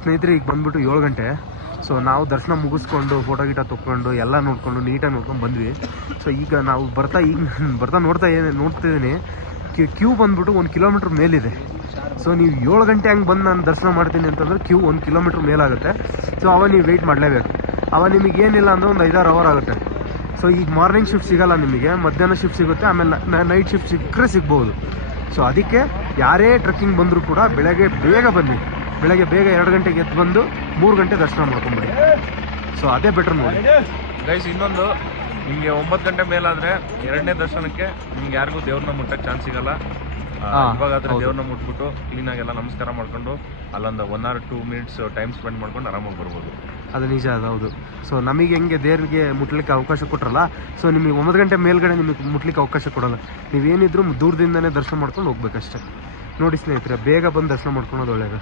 ಸ್ನೇಹಿತರೆ ಈಗ ಬಂದ್ಬಿಟ್ಟು 7 ಗಂಟೆ. ಸೊ ನಾವು ದರ್ಶನ ಮುಗಿಸ್ಕೊಂಡು ಫೋಟೋ ಗೀಟ ತೊಗೊಂಡು ಎಲ್ಲ ನೋಡಿಕೊಂಡು ನೀಟಾಗಿ ನೋಡ್ಕೊಂಡು ಬಂದ್ವಿ. ಸೊ ಈಗ ನಾವು ಬರ್ತಾ ನೋಡ್ತಿದ್ದೀನಿ ಕ್ಯೂ ಬಂದ್ಬಿಟ್ಟು 1 ಕಿಲೋಮೀಟ್ರ್ ಮೇಲಿದೆ. ಸೊ ನೀವು 7 ಗಂಟೆ ಹಂಗೆ ಬಂದು ನಾನು ದರ್ಶನ ಮಾಡ್ತೀನಿ ಅಂತಂದ್ರೆ ಕ್ಯೂ 1 ಕಿಲೋಮೀಟ್ರ್ ಮೇಲಾಗುತ್ತೆ. ಸೊ ಅವಾಗ ನೀವು ವೆಯ್ಟ್ ಮಾಡಲೇಬೇಕು. ಅವಾಗ ನಿಮಗೆ ಏನಿಲ್ಲ ಅಂದರೆ ಒಂದು 5-6 ಅವರ್ ಆಗುತ್ತೆ. ಸೊ ಈಗ ಮಾರ್ನಿಂಗ್ ಶಿಫ್ಟ್ ಸಿಗೋಲ್ಲ ನಿಮಗೆ, ಮಧ್ಯಾಹ್ನ ಶಿಫ್ಟ್ ಸಿಗುತ್ತೆ, ಆಮೇಲೆ ನೈಟ್ ಶಿಫ್ಟ್ ಸಿಕ್ಕರೆ ಸಿಗ್ಬೋದು. ಸೊ ಅದಕ್ಕೆ ಯಾರೇ ಟ್ರೆಕ್ಕಿಂಗ್ ಬಂದರೂ ಕೂಡ ಬೆಳಗ್ಗೆ ಬೇಗ ಬನ್ನಿ. ಬೆಳಗ್ಗೆ ಬೇಗ 2 ಗಂಟೆಗೆ ಎದ್ದು ಬಂದು 3 ಗಂಟೆ ದರ್ಶನ ಮಾಡ್ಕೊಂಬಿಡಿ. ಸೊ ಅದೇ ಬೆಟ್ರ್ ನೋಡಿ ಗೈಸ್. ಇನ್ನೊಂದು ನಿಮಗೆ 9 ಗಂಟೆ ಮೇಲಾದರೆ 2ನೇ ದರ್ಶನಕ್ಕೆ ನಿಮ್ಗೆ ಯಾರಿಗೂ ದೇವ್ರನ್ನ ಮುಟ್ಟಕ್ಕೆ ಚಾನ್ಸ್ ಸಿಗಲ್ಲ. ಇವಾಗಾದರೆ ದೇವ್ರನ್ನ ಮುಟ್ಬಿಟ್ಟು ಕ್ಲೀನಾಗೆಲ್ಲ ನಮಸ್ಕಾರ ಮಾಡ್ಕೊಂಡು ಅಲ್ಲೊಂದು 1 or 2 minutes ಟೈಮ್ ಸ್ಪೆಂಡ್ ಮಾಡ್ಕೊಂಡು ಆರಾಮಾಗಿ ಬರ್ಬೋದು. ಅದು ನಿಜ, ಅದು ಹೌದು. ಸೊ ನಮಗೆ ಹೆಂಗೆ ದೇವರಿಗೆ ಮುಟ್ಲಿಕ್ಕೆ ಅವಕಾಶ ಕೊಟ್ರಲ್ಲ, ಸೊ ನಿಮಗೆ 9 ಗಂಟೆ ಮೇಲ್ಗಡೆ ನಿಮಗೆ ಮುಟ್ಲಿಕ್ಕೆ ಅವಕಾಶ ಕೊಡೋಲ್ಲ. ನೀವೇನಿದ್ರು ದೂರದಿಂದನೇ ದರ್ಶನ ಮಾಡ್ಕೊಂಡು ಹೋಗ್ಬೇಕಷ್ಟೆ. ನೋಡಿ ಸ್ನೇಹಿತರೆ, ಬೇಗ ಬಂದು ದರ್ಶನ ಮಾಡ್ಕೊಳೋದು ಒಳ್ಳೆಯದು.